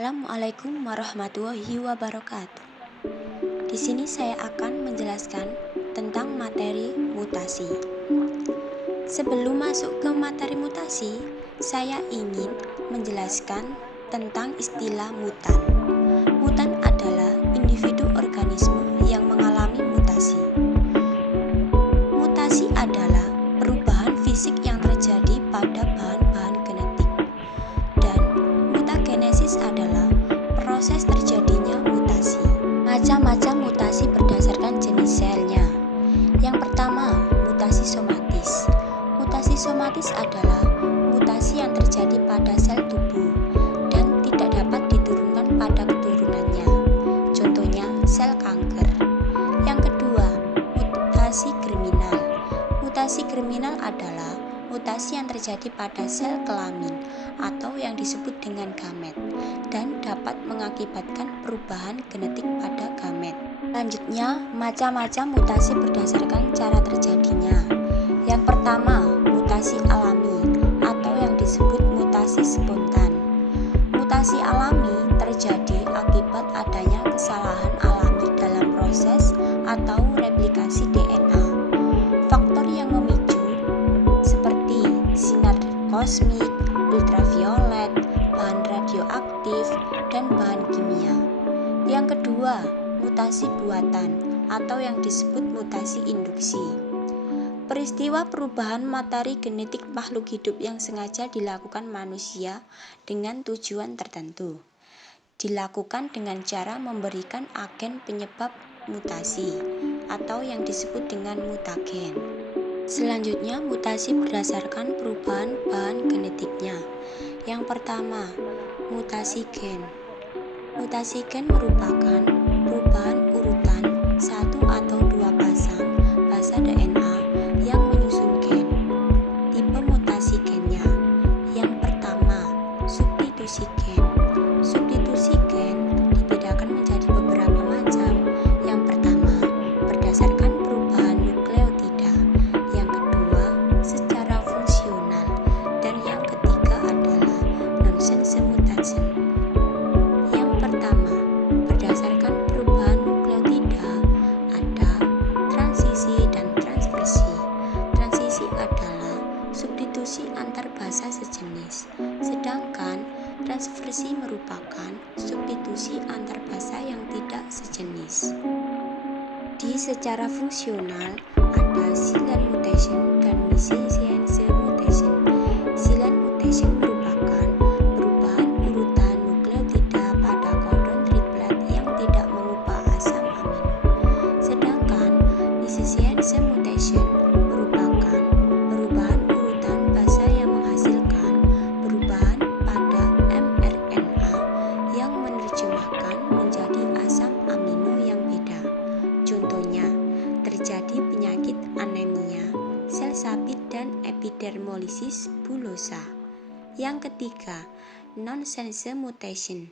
Assalamualaikum warahmatullahi wabarakatuh. Di sini saya akan menjelaskan tentang materi mutasi. Sebelum masuk ke materi mutasi, saya ingin menjelaskan tentang istilah mutan. Mutan adalah individu organisme yang mengalami mutasi. Mutasi adalah perubahan fisik yang terjadi pada bahan-bahan genetik. Dan mutagenesis adalah proses terjadinya mutasi. Macam-macam mutasi berdasarkan jenis selnya. Yang pertama, mutasi somatis. Mutasi somatis adalah mutasi yang terjadi pada sel tubuh dan tidak dapat diturunkan pada keturunannya. Contohnya, sel kanker. Yang kedua, mutasi germinal. Mutasi germinal adalah mutasi yang terjadi pada sel kelamin atau yang disebut dengan gamet dan dapat mengakibatkan perubahan genetik pada gamet. Selanjutnya, macam-macam mutasi berdasarkan cara terjadinya. Yang pertama, mutasi alami atau yang disebut mutasi spontan. Mutasi alami terjadi akibat adanya kesalahan alami dalam proses atau replikasi DNA. Faktor yang memicu seperti sinar kosmik, ultraviolet, bahan radioaktif, dan bahan kimia. Yang kedua, mutasi buatan atau yang disebut mutasi induksi. Peristiwa perubahan materi genetik makhluk hidup yang sengaja dilakukan manusia dengan tujuan tertentu. Dilakukan dengan cara memberikan agen penyebab mutasi atau yang disebut dengan mutagen. Selanjutnya, mutasi berdasarkan perubahan bahan genetiknya. Yang pertama, mutasi gen. Mutasi gen merupakan perubahan urutan satu atau dua pasang basa DNA yang menyusun gen. Tipe mutasi gennya. Yang pertama, substitusi gen. Substitusi gen dibedakan menjadi beberapa macam. Yang pertama, berdasarkan perubahan nukleotida. Yang kedua, secara fungsional. Dan yang ketiga adalah nonsense mutation. Yang pertama, berdasarkan perubahan nukleotida ada transisi dan transversi. Transisi adalah substitusi antar basa sejenis, sedangkan transversi merupakan substitusi antar basa yang tidak sejenis. Di secara fungsional ada silent mutation dan missense mutation. Silent mutation merupakan perubahan urutan nukleotida pada kodon triplet yang tidak mengubah asam amino. Sedangkan missense mutation merupakan perubahan urutan basa yang menghasilkan perubahan pada mRNA yang menerjemahkan menjadi asam amino yang beda. Contohnya, terjadi penyakit anemia, sel sabit dan epidermolysis bullosa. Yang ketiga, nonsense mutation.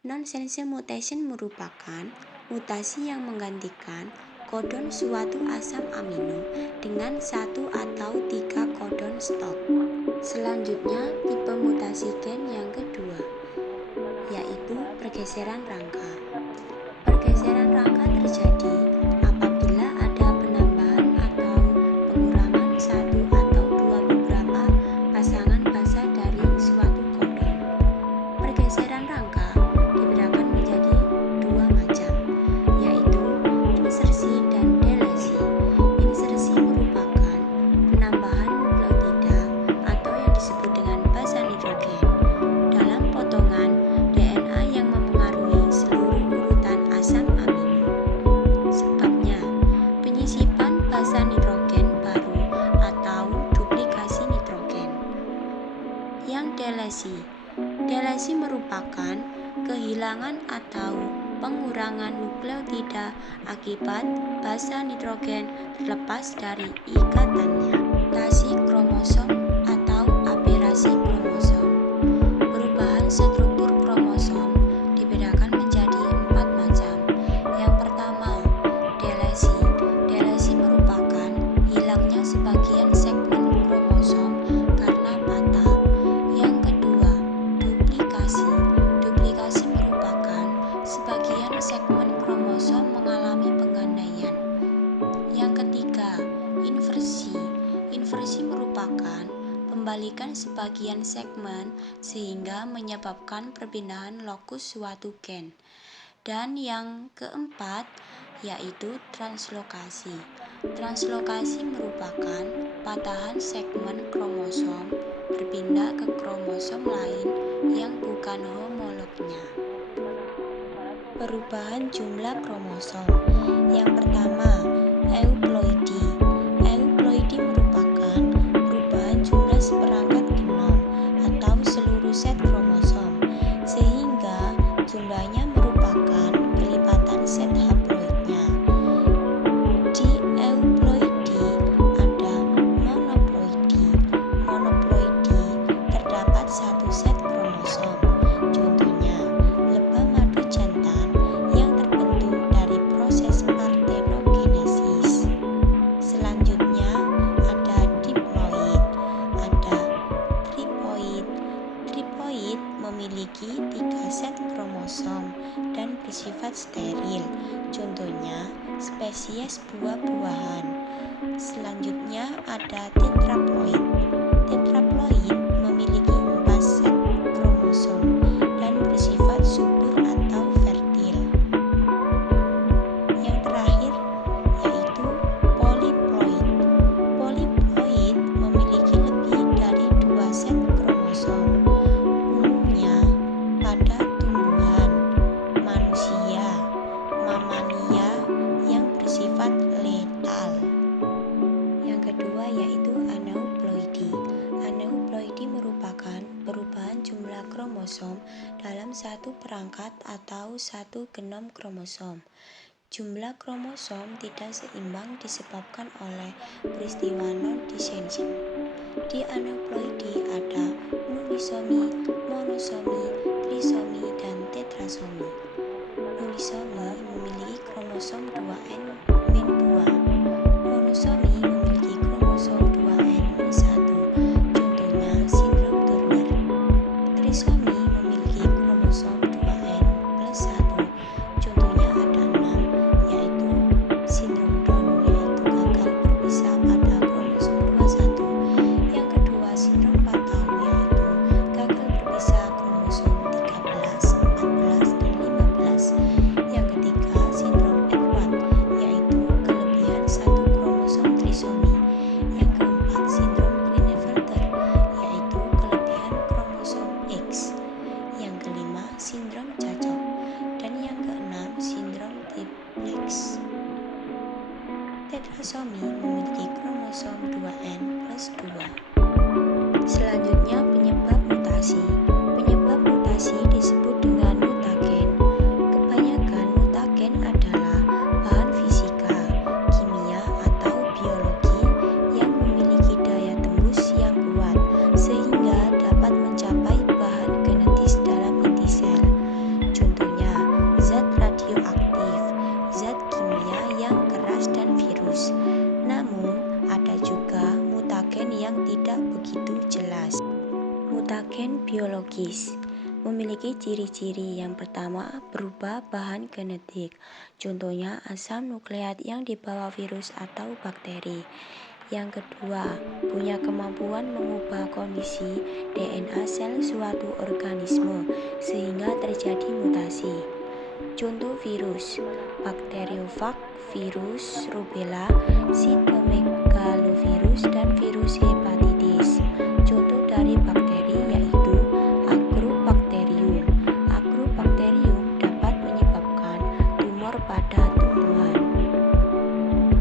Nonsense mutation merupakan mutasi yang menggantikan kodon suatu asam amino dengan satu atau tiga kodon stop. Selanjutnya, tipe mutasi gen yang kedua, yaitu pergeseran rangka. Pergeseran rangka terjadi apabila ada penambahan atau pengurangan satu atau dua beberapa pasangan basa dari suatu kodon. Pergeseran rangka dibedakan menjadi dua macam, yaitu insersi dan delesi. Insersi merupakan penambahan nukleotida atau yang disebut dengan basa nitrogen dalam potongan DNA yang memengaruhi seluruh urutan asam amino. Sebabnya, penyisipan basa nitrogen baru atau duplikasi nitrogen. Yang delesi. Delesi merupakan kehilangan atau pengurangan nukleotida akibat basa nitrogen terlepas dari ikatannya. Mutasi kromosom atau aberasi kromosom. Perubahan struktur kromosom dibedakan menjadi 4 macam. Yang pertama, delesi. Delesi merupakan hilangnya sebagian segmen kromosom karena patah. Yang kedua, duplikasi. Duplikasi segmen kromosom mengalami penggandaian. Yang ketiga, inversi. Inversi merupakan pembalikan sebagian segmen sehingga menyebabkan perpindahan lokus suatu gen. Dan yang keempat, yaitu translokasi. Translokasi merupakan patahan segmen kromosom berpindah ke kromosom lain yang bukan homolognya. Perubahan jumlah kromosom. Yang pertama, euploidi. Euploidi merupakan perubahan jumlah seperangkat genom atau seluruh set kromosom, sehingga jumlahnya merupakan kelipatan set haploidnya. Di euploidi ada monoploidi. Monoploidi terdapat satu set kromosom. Contohnya, lebah madu jantan yang terbentuk dari proses partenogenesis. Selanjutnya ada diploid, ada tripoid. Tripoid memiliki 3 set kromosom dan bersifat steril. Contohnya, spesies buah-buahan. Selanjutnya ada tetraploid. Tetraploid memiliki 4 set kromosom dan bersifat subur atau fertil. Yang terakhir yaitu poliploid. Poliploid memiliki lebih dari 2 set kromosom. Umumnya pada tumbuhan, manusia, mamalia yang bersifat letal. Yang kedua yaitu aneuploidi. Aneuploidi merupakan perubahan jumlah kromosom dalam satu perangkat atau satu genom kromosom. Jumlah kromosom tidak seimbang disebabkan oleh peristiwa non-dissension. Di aneuploidi ada nulisomi, monosomi, trisomi, dan tetrasomi. Nulisomi memiliki kromosom 2n-2. Monosomi memiliki kromosom 2n-1. Contohnya sindrom Turner. Trisomi memiliki kromosom 2n+1. Contohnya ada 6, yaitu sindrom Down, yaitu gagal berpisah pada kromosom 21. Yang kedua, sindrom Patau, yaitu gagal berpisah kromosom 13, 14, dan 15. Yang ketiga, sindrom Edward, yaitu kelebihan satu kromosom trisomi. Yang keempat, sindrom Klinefelter, yaitu kelebihan kromosom X. Yang kelima, sindrom Cacok. Dan yang keenam, sindrom triplex. Tetrasomi memiliki kromosom 2n+2. Selanjutnya, penyebab mutasi. Penyebab mutasi disebut dengan mutagen. Kebanyakan mutagen adalah bahan fisika, kimia, atau biologi yang memiliki daya tembus yang kuat sehingga dapat mencapai bahan genetis dalam inti sel. Contohnya, zat radioaktif, zat kimia yang keras, dan virus. Namun, ada juga mutagen yang tidak begitu jelas. Mutagen biologis memiliki ciri-ciri. Yang pertama, berubah bahan genetik. Contohnya asam nukleat yang dibawa virus atau bakteri. Yang kedua, punya kemampuan mengubah kondisi DNA sel suatu organisme sehingga terjadi mutasi. Contoh virus, bakteriophag, virus rubella, sitomegalovirus, dan virus hepatitis. Contoh dari bakteri yaitu Agrobacterium. Agrobacterium dapat menyebabkan tumor pada tumbuhan.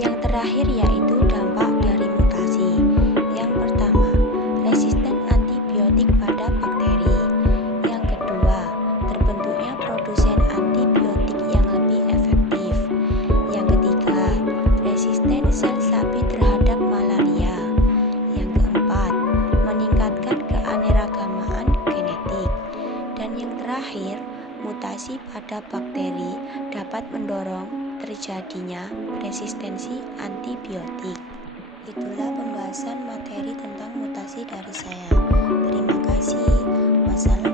Yang terakhir yaitu dampak dari mutasi. Yang pertama, resisten antibiotik pada bakteri. Yang kedua, terbentuknya produsen antibiotik yang lebih efektif. Yang ketiga, resisten sel sapi terhadap malaria. Yang keempat, meningkatkan keanekaragaman genetik. Dan yang terakhir, mutasi pada bakteri dapat mendorong terjadinya resistensi antibiotik. Itulah pembahasan materi tentang mutasi dari saya. Terima kasih. Wassalamualaikum.